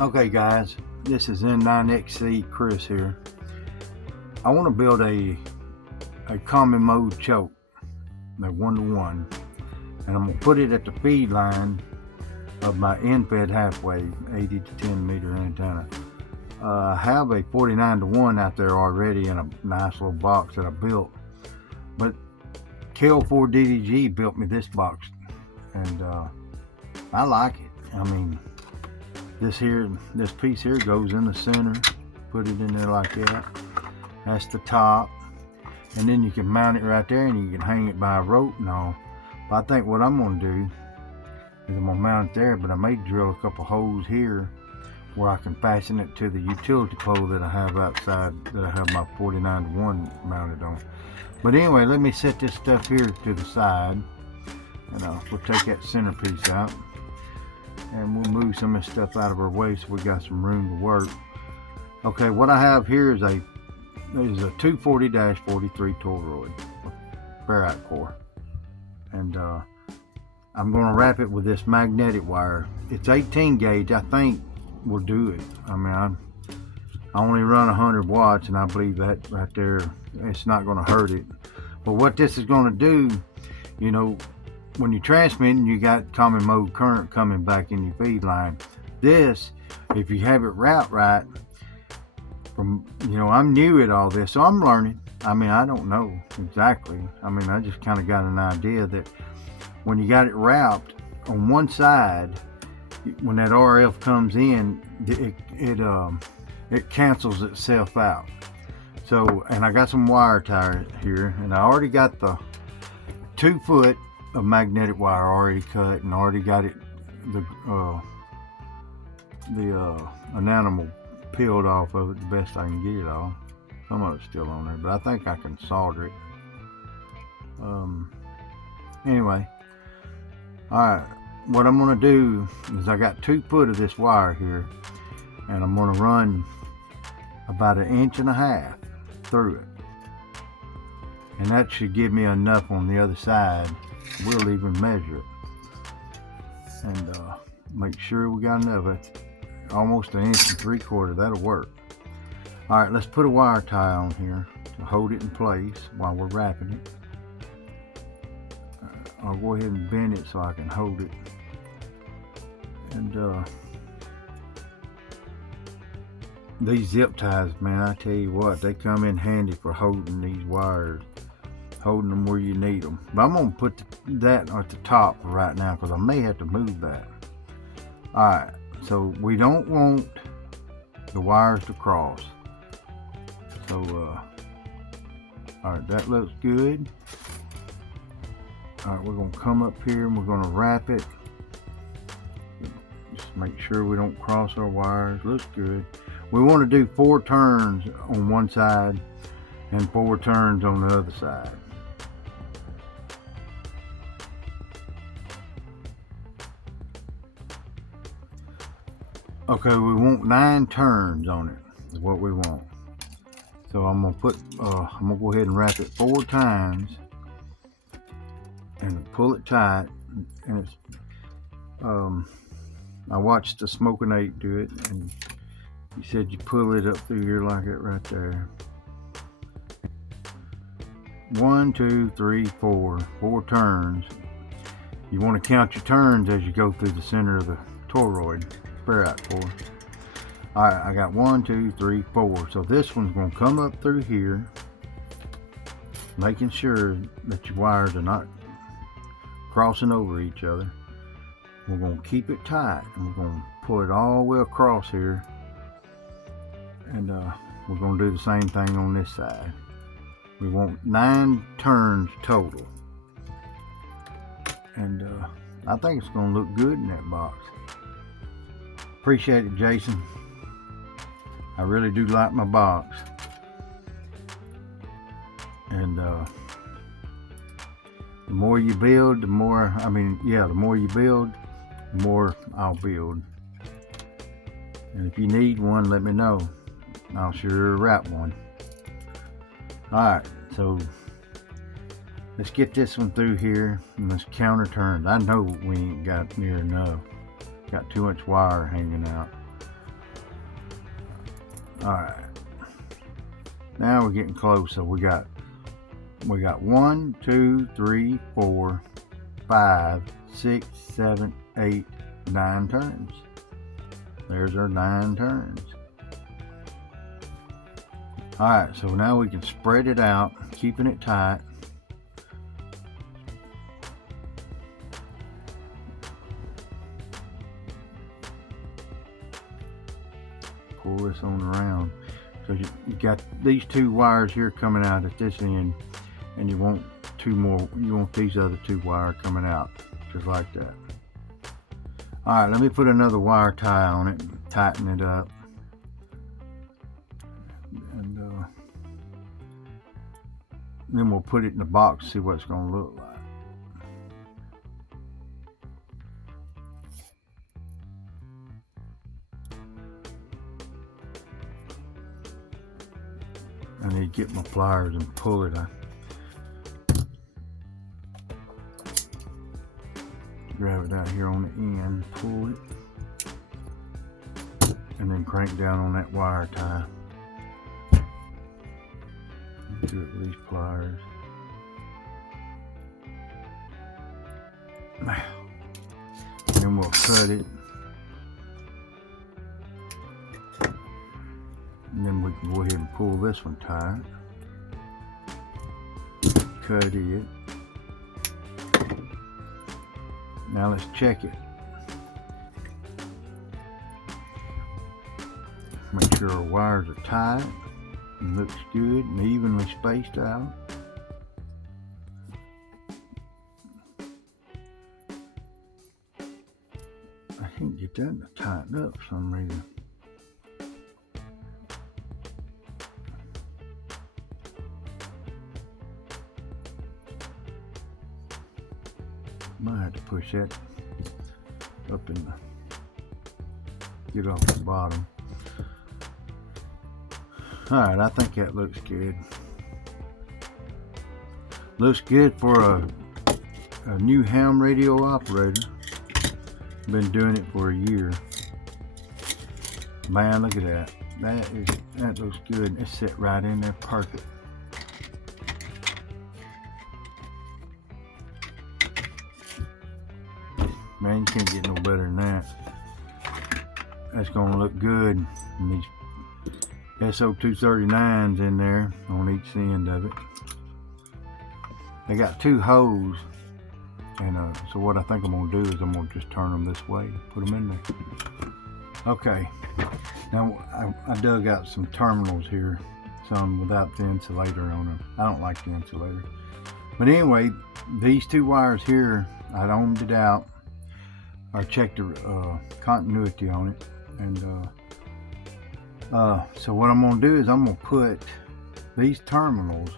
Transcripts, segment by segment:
Okay guys, this is N9XC Chris here. I want to build a common mode choke, the 1-to-1, and I'm going to put it at the feed line of my end-fed halfway 80 to 10 meter antenna. I have a 49-to-1 out there already in a nice little box that I built, but KL4DDG built me this box, and I like it. I mean, this piece here goes in the center, put it in there like that. That's the top, and then you can mount it right there, and you can hang it by a rope and all. But I think what I'm going to do is I'm going to mount it there, but I may drill a couple holes here where I can fasten it to the utility pole that I have outside, that I have my 49-to-1 mounted on. But anyway, let me set this stuff here to the side, and we'll take that centerpiece out, and we'll move some of this stuff out of our way so we got some room to work. Okay, what I have here is a 240-43 toroid ferrite core, and I'm going to wrap it with this magnetic wire. It's 18 gauge. I think will do it. I mean, I only run 100 watts, and I believe that right there, it's not going to hurt it. But what this is going to do, you know, when you're transmitting, you got common mode current coming back in your feed line. This, if you have it wrapped right, I'm new at all this, so I'm learning. I mean, I don't know exactly. I mean, I just kind of got an idea that when you got it wrapped on one side, when that RF comes in, it cancels itself out. So, and I got some wire tie here, and I already got the 2 foot of magnetic wire already cut, and already got it the enamel peeled off of it the best I can get it off. Some of it's still on there, but I think I can solder it. Anyway, alright, what I'm going to do is I got 2 foot of this wire here, and I'm going to run about 1.5 inches through it, and that should give me enough on the other side. We'll even measure it and make sure we got enough. It's almost 1.75 inches. That'll work. All right, let's put a wire tie on here to hold it in place while we're wrapping it. I'll go ahead and bend it so I can hold it. And these zip ties, man, I tell you what, they come in handy for holding these wires, holding them where you need them. But I'm going to put that at the top right now because I may have to move that. All right, so we don't want the wires to cross. So, all right, that looks good. All right, we're going to come up here and we're going to wrap it. Just make sure we don't cross our wires. Looks good. We want to do 4 turns on one side and 4 turns on the other side. Okay, we want 9 turns on it is what we want. So I'm gonna go ahead and wrap it 4 times and pull it tight. And it's I watched the Smoking 8 do it, and he said you pull it up through here like it right there. 1, 2, 3, 4 turns. You want to count your turns as you go through the center of the toroid ferrite core. All right, I got 1, 2, 3, 4. So this one's going to come up through here, making sure that your wires are not crossing over each other. We're going to keep it tight, and we're going to pull it all the way across here, and we're going to do the same thing on this side. We want 9 turns total, and I think it's going to look good in that box. Appreciate it, Jason. I really do like my box, and the more you build, the more you build, the more I'll build. And if you need one, let me know. I'll sure wrap one. Alright, so let's get this one through here, and let's counter turns. I know we ain't got near enough. Got too much wire hanging out. Alright. Now we're getting close. So we got 1, 2, 3, 4, 5, 6, 7, 8, 9 turns. There's our 9 turns. Alright, so now we can spread it out, keeping it tight. Pull this on around. So you got these 2 wires here coming out at this end, and you want 2 more. You want these other 2 wires coming out, just like that. All right, let me put another wire tie on it, and tighten it up, and then we'll put it in the box, see what it's going to look like. I need to get my pliers and pull it. Grab it out here on the end, pull it, and then crank down on that wire tie. Do it with these pliers. Then we'll cut it. And then we can go ahead and pull this one tight. Cut it. Now let's check it. Make sure our wires are tight and looks good and evenly spaced out. I can't get that to tighten up for some reason. Might have to push that up in the, get off the bottom. Alright, I think that looks good. Looks good for a new ham radio operator. Been doing it for a year. Man, look at that. That looks good. It's set right in there, perfect. Man, you can't get no better than that. That's gonna look good. And these SO239s in there on each end of it. They got 2 holes, and so what I think I'm gonna do is I'm gonna just turn them this way, put them in there. Okay, now I dug out some terminals here, some without the insulator on them. I don't like the insulator, but anyway, these 2 wires here, I ohmed it out. I checked the continuity on it, and so what I'm going to do is I'm going to put these terminals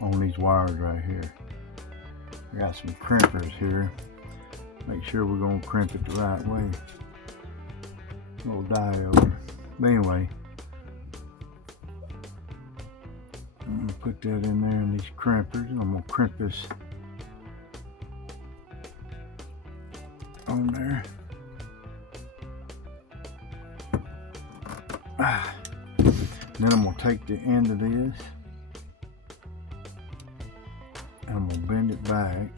on these wires right here. I got some crimpers here. Make sure we're going to crimp it the right way. Little diode. But anyway, I'm going to put that in there in these crimpers, and I'm going to crimp this on there. Then I'm going to take the end of this and I'm going to bend it back.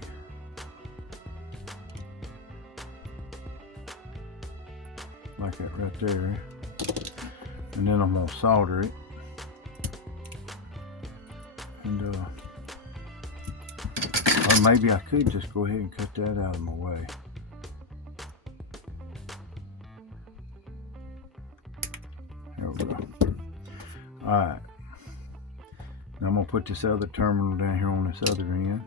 Like that right there. And then I'm going to solder it. And or maybe I could just go ahead and cut that out of my way. There we go. Alright. Now I'm going to put this other terminal down here on this other end.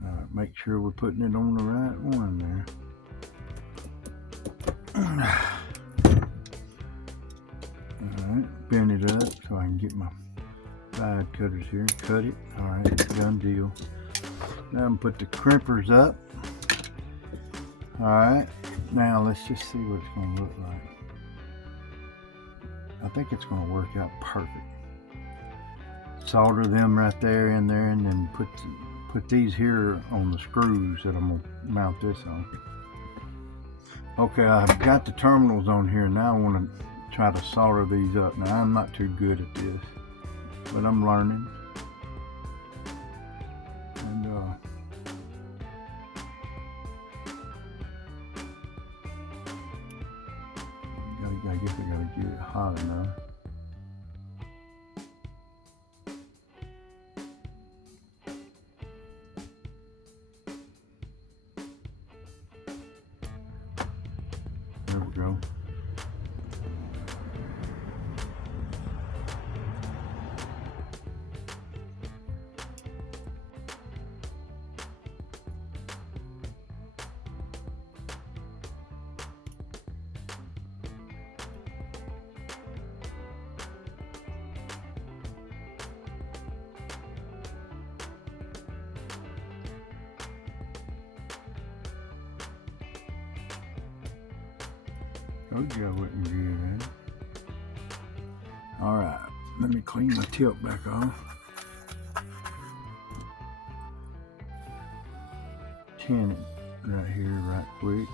Alright, make sure we're putting it on the right one there. Alright, bend it up so I can get my side cutters here. Cut it. Alright, done deal. Now I'm going to put the crimpers up. Alright, now let's just see what it's going to look like. I think it's going to work out perfect. Solder them right there in there, and then put these here on the screws that I'm going to mount this on. Okay, I've got the terminals on here. Now I want to try to solder these up. Now I'm not too good at this, but I'm learning. And I guess I gotta get it hot enough. There we go. Told you I wasn't good at it. Alright, let me clean my tilt back off. Tin it right here right quick.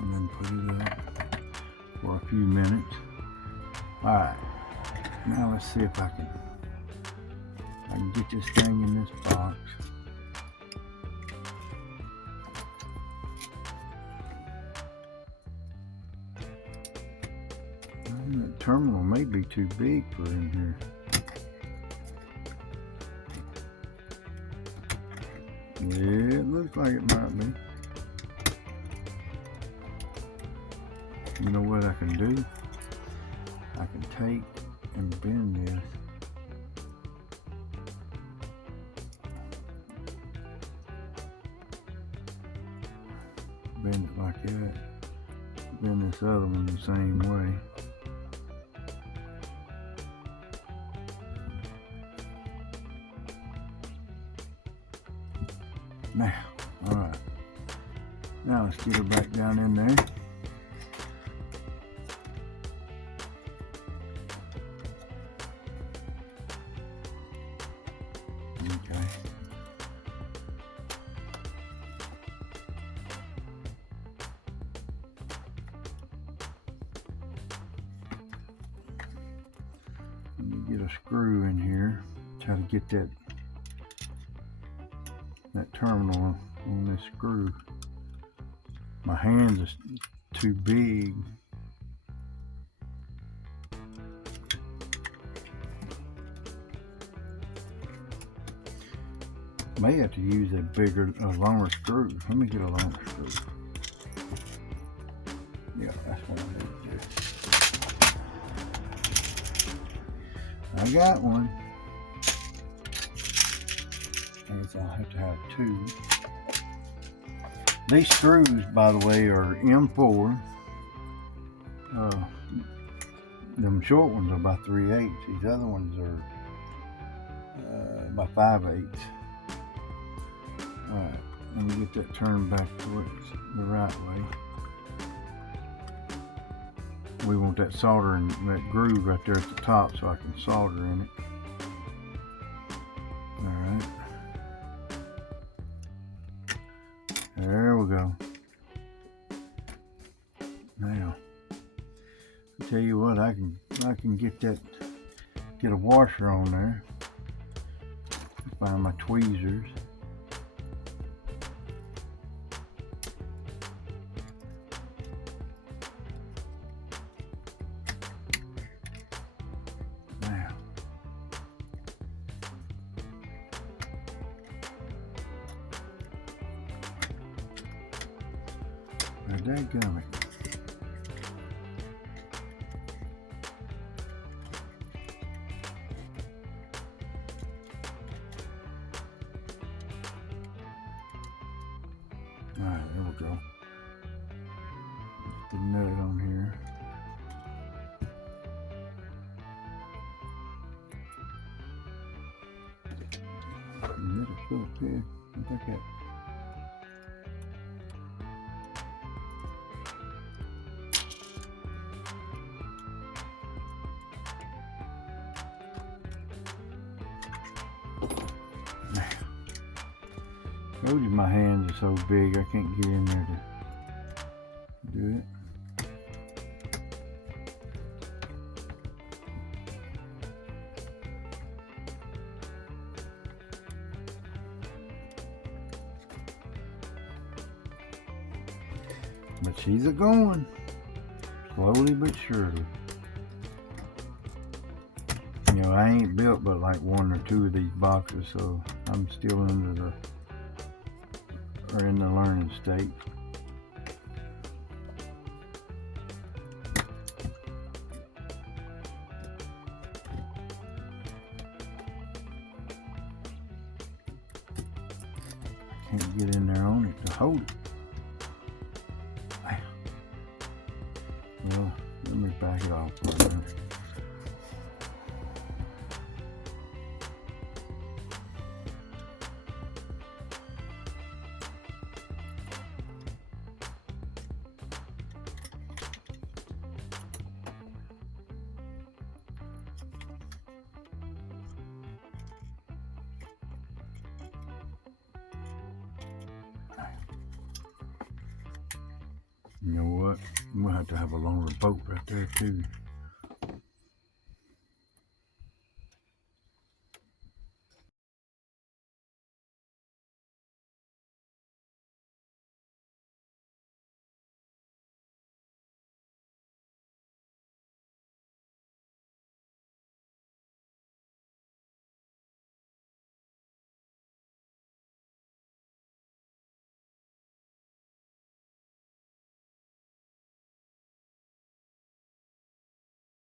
And then put it up for a few minutes. Alright, now let's see if I can get this thing in this box. That terminal may be too big for in here. Yeah, it looks like it might be. You know what I can do? I can take and bend this. Bend it like that. Bend this other one the same way. Now, alright. Now let's get her back down in there. Okay. Get a screw in here, try to get that terminal on this screw. My hands are too big. May have to use a longer screw. Let me get a longer screw. Yeah, that's what I need to do. I got one. I guess I'll have to have two. These screws, by the way, are M4. Them short ones are by 3/8. These other ones are by 5/8. Alright, let me get that turned back towards the right way. We want that solder in that groove right there at the top so I can solder in it. Alright. There we go. Now, I'll tell you what, I can get a washer on there. Find my tweezers. Dadgummit. Alright, there we go. Put the nut on here. And it'll fill up here. I think that. Told you my hands are so big I can't get in there to do it. But she's a going, slowly but surely. You know, I ain't built but like 1 or 2 of these boxes, so I'm still in the learning state. Can't get in there on it to hold it. Well, let me back it off for a minute. You know what? I'm gonna have to have a longer boat right there too.